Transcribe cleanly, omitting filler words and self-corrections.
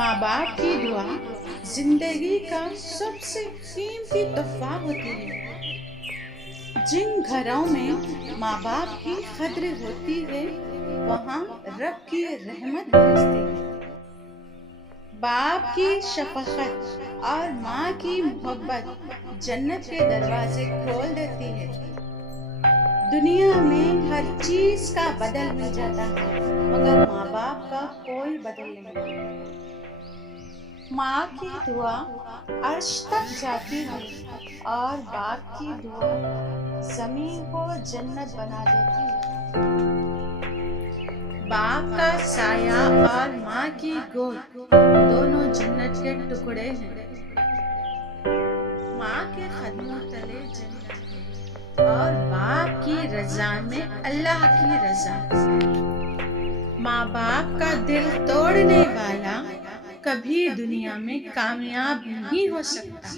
माँ बाप की दुआ जिंदगी का सबसे कीमती तोहफा होती है। जिन घरों में माँ बाप की कद्र होती है वहाँ रब की रहमत बरसती है। बाप की शफकत और माँ की मोहब्बत जन्नत के दरवाजे खोल देती है। दुनिया में हर चीज का बदल मिल जाता है मगर माँ बाप का कोई बदल नहीं। माँ की दुआ अर्श तक जाती है और बाप की दुआ जमीन को जन्नत बना देती है। बाप का साया और माँ की गोद दोनों जन्नत के टुकड़े हैं। माँ के कदमों तले जन्नत है और बाप की रजा में अल्लाह की रजा। माँ बाप का दिल तोड़ने वाला कभी दुनिया में कामयाब नहीं हो सकता।